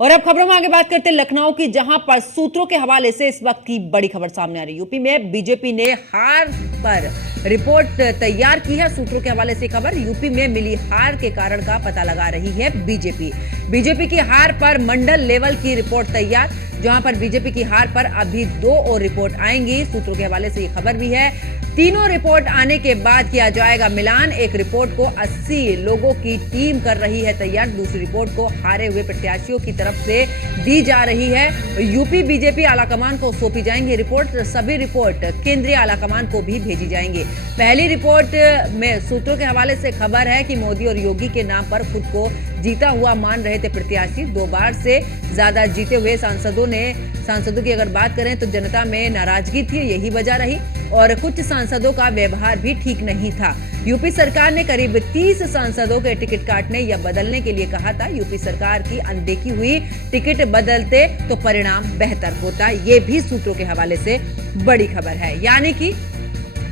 और अब खबरों में आगे बात करते हैं लखनऊ की, जहां पर सूत्रों के हवाले से इस वक्त की बड़ी खबर सामने आ रही है। यूपी में बीजेपी ने हार पर रिपोर्ट तैयार की है। सूत्रों के हवाले से खबर, यूपी में मिली हार के कारण का पता लगा रही है बीजेपी की हार पर मंडल लेवल की रिपोर्ट तैयार, जहां पर बीजेपी की हार पर अभी 2 और रिपोर्ट आएंगी। सूत्रों के हवाले से ये खबर भी है। तीनों रिपोर्ट आने के बाद किया जाएगा मिलान। एक रिपोर्ट को 80 लोगों की टीम कर रही है तैयार, दूसरी रिपोर्ट को हारे हुए प्रत्याशियों की तरफ से दी जा रही है। यूपी बीजेपी आलाकमान को सौंपी जाएंगी रिपोर्ट। सभी रिपोर्ट केंद्रीय आलाकमान को भी भेजी जाएंगी। पहली रिपोर्ट में सूत्रों के हवाले से खबर है कि मोदी और योगी के नाम पर खुद को जीता हुआ मान रहे थे प्रत्याशी। 2 बार से ज्यादा जीते हुए सांसदों की अगर बात करें तो जनता में नाराजगी थी, यही वजह रही, और कुछ सांसदों का व्यवहार भी ठीक नहीं था। यूपी सरकार ने करीब 30 सांसदों के टिकट काटने या बदलने के लिए कहा था। यूपी सरकार की अनदेखी हुई, टिकट बदलते तो परिणाम बेहतर होता। ये भी सूत्रों के हवाले से बड़ी खबर है। यानी कि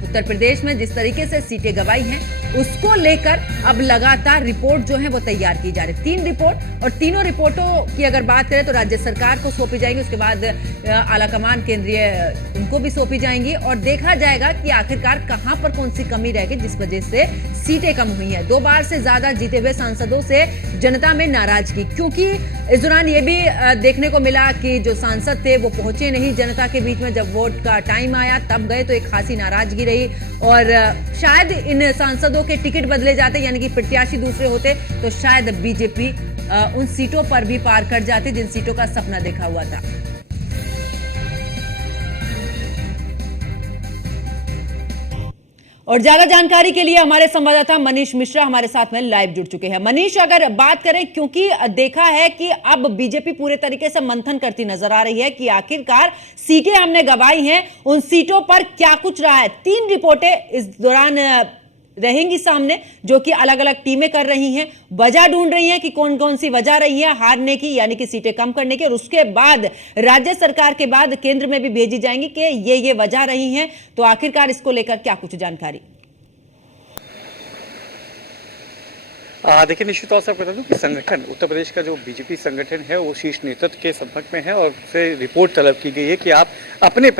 उत्तर प्रदेश में जिस तरीके से सीटें गंवाई हैं, उसको लेकर अब लगातार रिपोर्ट जो है वो तैयार की जा रही है। 3 रिपोर्ट, और तीनों रिपोर्टों की अगर बात करें तो राज्य सरकार को सौंपी जाएंगी, उसके बाद आलाकमान केंद्रीय उनको भी सौंपी जाएंगी, और देखा जाएगा कि आखिरकार कहां पर कौन सी कमी रहेगी जिस वजह से सीटें कम हुई हैं। 2 बार से ज्यादा जीते हुए सांसदों से जनता में नाराजगी, क्योंकि इस दौरान ये भी देखने को मिला कि जो सांसद थे वो पहुंचे नहीं जनता के बीच में। जब वोट का टाइम आया तब गए तो एक खासी नाराजगी रही, और शायद इन सांसदों के टिकट बदले जाते, यानी कि प्रत्याशी दूसरे होते, तो शायद बीजेपी उन सीटों पर भी पार कर जाती जिन सीटों का सपना देखा हुआ था। और ज्यादा जानकारी के लिए हमारे संवाददाता मनीष मिश्रा हमारे साथ में लाइव जुड़ चुके हैं। मनीष, अगर बात करें, क्योंकि देखा है कि अब बीजेपी पूरे तरीके से मंथन करती नजर आ रही है कि आखिरकार सीटें हमने गंवाई हैं, उन सीटों पर क्या कुछ रहा है। 3 रिपोर्टें इस दौरान रहेंगी सामने, जो कि अलग अलग टीमें कर रही हैं, वजह ढूंढ रही हैं कि कौन कौन सी वजह रही है हारने की, यानी कि सीटें कम करने की, और उसके बाद राज्य सरकार के बाद केंद्र में भी भेजी जाएंगी कि ये वजह रही हैं। तो आखिरकार इसको लेकर क्या कुछ जानकारी? देखिए, निश्चित तौर से आपको बता दूं कि संगठन, उत्तर प्रदेश का जो बीजेपी संगठन है वो शीर्ष नेतृत्व के संपर्क में है, और उससे रिपोर्ट तलब की गई है कि आप अपने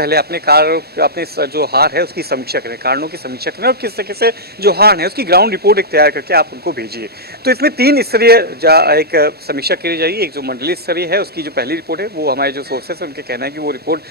जो हार है उसकी समीक्षा करें, कारणों की समीक्षा करें, और किस तरीके से जो हार है उसकी ग्राउंड रिपोर्ट एक तैयार करके आप उनको भेजिए। तो इसमें 3 स्तरीय एक समीक्षा की जाएगी। एक जो मंडलीय स्तरीय है उसकी जो पहली रिपोर्ट है वो हमारे जो सोर्सेस है उनके कहना है कि वो रिपोर्ट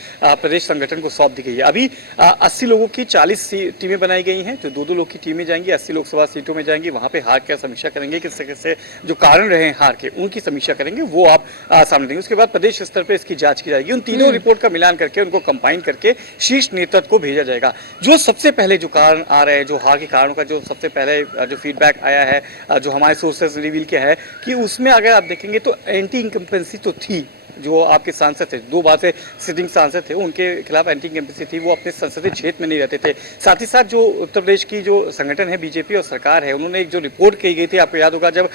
प्रदेश संगठन को सौंप दी गई है। अभी 80 लोगों की 40 टीमें बनाई गई हैं, जो 2-2 लोग की टीमें जाएंगी, 80 लोकसभा सीटों में जाएंगी, वहाँ पे हार का समीक्षा करेंगे, किस तरह से जो कारण रहे हार के उनकी समीक्षा करेंगे, वो आप सामने देंगे। उसके बाद प्रदेश स्तर पे इसकी जांच की जाएगी। उन तीनों रिपोर्ट का मिलान करके उनको कंबाइन करके शीर्ष नेतृत्व को भेजा जाएगा। जो सबसे पहले जो कारण आ रहे हैं, जो हार के कारणों का जो सबसे पहले जो फीडबैक आया है, जो हमारे सोर्सेस रिवील किया है कि उसमें अगर आप देखेंगे तो एंटी इनकम्पेंसी तो थी। जो आपके सांसद थे, 2 बार से सिटिंग सांसद थे, उनके खिलाफ एंटी इनकम्पेंसी थी, वो अपने संसदीय क्षेत्र में नहीं रहते थे। साथ ही साथ जो उत्तर प्रदेश की जो संगठन है बीजेपी और सरकार है, उन्होंने एक जो रिपोर्ट की गई थी, आपको याद होगा जब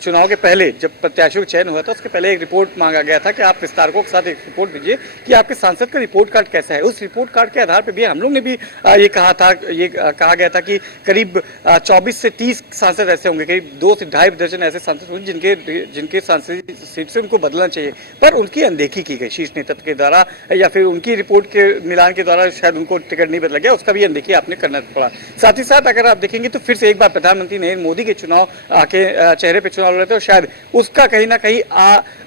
चुनाव के पहले जब प्रत्याशियों का चयन हुआ था उसके पहले एक रिपोर्ट मांगा गया था कि आप विस्तारकों के साथ एक रिपोर्ट भेजिए कि आपके सांसद का रिपोर्ट कार्ड कैसा है। उस रिपोर्ट कार्ड के आधार पर भी हम लोग ने भी ये कहा गया था कि करीब 24 से 30 सांसद ऐसे होंगे, करीब 2 से ढाई दर्जन ऐसे सांसद होंगे जिनके सांसद सीट से उनको बदलना चाहिए, पर उनकी अनदेखी की गई शीर्ष नेतृत्व के द्वारा, या फिर उनकी रिपोर्ट के मिलान के द्वारा शायद उनको टिकट नहीं बदला गया, उसका भी अनदेखी आपने करना पड़ा। साथ ही साथ अगर आप देखेंगे तो फिर से एक बार प्रधानमंत्री नरेंद्र मोदी के चुनाव के चेहरे पे चुनाव लड़ रहे थे, और शायद उसका कहीं ना कहीं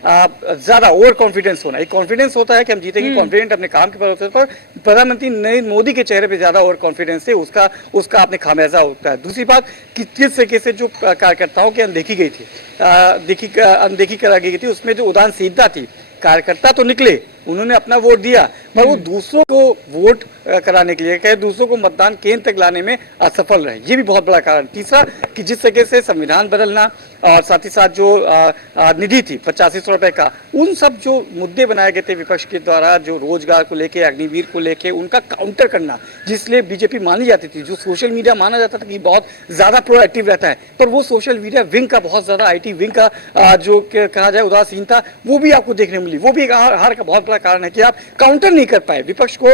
ज्यादा ओवर कॉन्फिडेंस होना, एक कॉन्फिडेंस होता है कि हम जीतेंगे, कॉन्फिडेंट अपने काम के पर होते हैं, पर प्रधानमंत्री नरेंद्र मोदी के चेहरे पे ज्यादा ओवर कॉन्फिडेंस है, उसका आपने खामियाजा होता है। दूसरी बात कि किस तरीके से जो कार्यकर्ताओं की अनदेखी गई थी, अनदेखी करा गई थी, उसमें जो उदासीनता थी, कार्यकर्ता तो निकले, उन्होंने अपना वोट दिया, पर वो दूसरों को वोट कराने के लिए कहे, दूसरों को मतदान केंद्र तक लाने में असफल रहे, ये भी बहुत बड़ा कारण। तीसरा कि जिस तरीके से संविधान बदलना, और साथ ही साथ जो निधि थी 8500 रुपए का, उन सब जो मुद्दे बनाए गए थे विपक्ष के द्वारा, जो रोजगार को लेके, अग्निवीर को लेके, उनका काउंटर करना, जिसलिए बीजेपी मानी जाती थी, जो सोशल मीडिया माना जाता था कि बहुत ज्यादा प्रोएक्टिव रहता है, पर वो सोशल मीडिया विंग का बहुत ज्यादा, IT विंग का जो कहा जाए उदासीनता, वो भी आपको देखने मिली। वो भी हार का बहुत बड़ा कारण है कि आप काउंटर नहीं कर पाए विपक्ष को।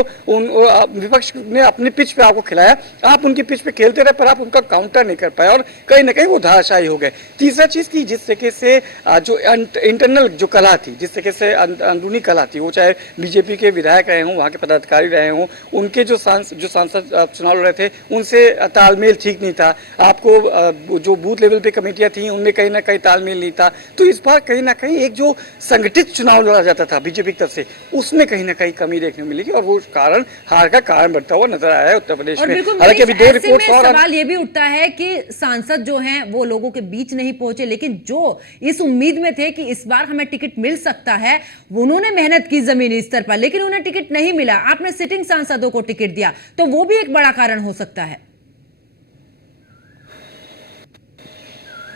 विपक्ष ने अपनी पिच पे आपको खिलाया, आप उनकी पिच पे खेलते रहे, पर आप उनका काउंटर नहीं कर पाए, और कहीं ना कहीं वो धाराशायी हो गए। तीसरा दूसरा चीज की जिस तरीके से जो इंटरनल जो कला थी, जिस तरीके से अंदरूनी कला थी, वो चाहे बीजेपी के विधायक रहे हों, वहाँ के पदाधिकारी रहे हों, उनके जो सांसद चुनाव लड़ रहे थे उनसे तालमेल ठीक नहीं था। आपको जो बूथ लेवल पे कमेटियां थी उनमें कहीं ना कहीं तालमेल नहीं था। तो इस बार कहीं ना कहीं एक जो संगठित चुनाव लड़ा जाता था बीजेपी की तरफ से, उसमें कहीं ना कहीं कमी देखने को मिलेगी और वो कारण हार का कारण बनता हुआ नजर आया है उत्तर प्रदेश में। हालांकि अभी 2 रिपोर्ट्स और सवाल ये भी उठता है कि सांसद जो हैं वो लोगों के बीच नहीं पहुंचे, लेकिन जो इस उम्मीद में थे कि इस बार हमें टिकट मिल सकता है, उन्होंने मेहनत की जमीनी स्तर पर, लेकिन उन्हें टिकट नहीं मिला। आपने सिटिंग सांसदों को टिकट दिया, तो वो भी एक बड़ा कारण हो सकता है।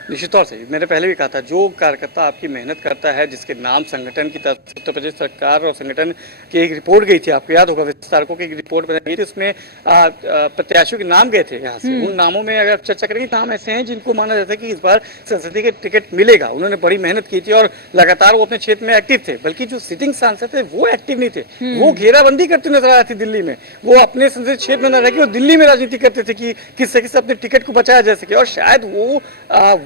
निश्चित तौर से मैंने पहले भी कहा था, जो कार्यकर्ता आपकी मेहनत करता है, जिसके नाम संगठन की तरफ से उत्तर प्रदेश सरकार और संगठन की एक रिपोर्ट गई थी, आपको याद होगा विस्तारकों की एक रिपोर्ट बनाई गई थी, उसमें प्रत्याशियों के नाम गए थे यहाँ से। उन नामों में अगर चर्चा करेंगे, नाम ऐसे हैं जिनको माना जाता है कि इस बार संसदीय के टिकट मिलेगा। उन्होंने बड़ी मेहनत की थी और लगातार वो अपने क्षेत्र में एक्टिव थे, बल्कि जो सिटिंग सांसद थे वो एक्टिव नहीं थे। वो घेराबंदी करते नजर आ रहे थे दिल्ली में, वो अपने संसदीय क्षेत्र में न रह के वो दिल्ली में राजनीति करते थे कि किस तरीके से अपने टिकट को बचाया जा सके। और शायद वो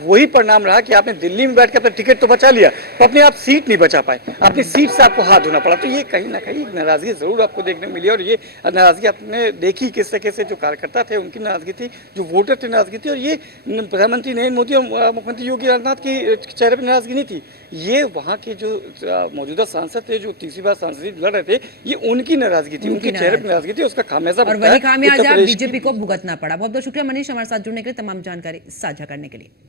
वही परिणाम रहा कि आपने दिल्ली में बैठ के अपना टिकट तो बचा लिया, तो अपने आप सीट नहीं बचा पाए, अपनी सीट से आपको हाथ धोना पड़ा। तो ये कहीं ना कहीं नाराजगी जरूर आपको देखने मिली और ये नाराजगी आपने देखी किस तरीके से जो कार्यकर्ता थे उनकी नाराजगी थी, जो वोटर थे नाराजगी थी। और ये प्रधानमंत्री नरेंद्र मोदी और मुख्यमंत्री योगी आदित्यनाथ की चेहरे पर नाराजगी नहीं थी, ये वहाँ के जो मौजूदा सांसद थे जो तीसरी बार सांसद लड़ रहे थे, ये उनकी नाराजगी थी, उनके चेहरे पर नाराजगी थी। उसका खामियाजा और वही खामियाजा बीजेपी को भुगतना पड़ा। बहुत बहुत शुक्रिया मनीष, हमारे साथ जुड़ने के लिए, तमाम जानकारी साझा करने के लिए।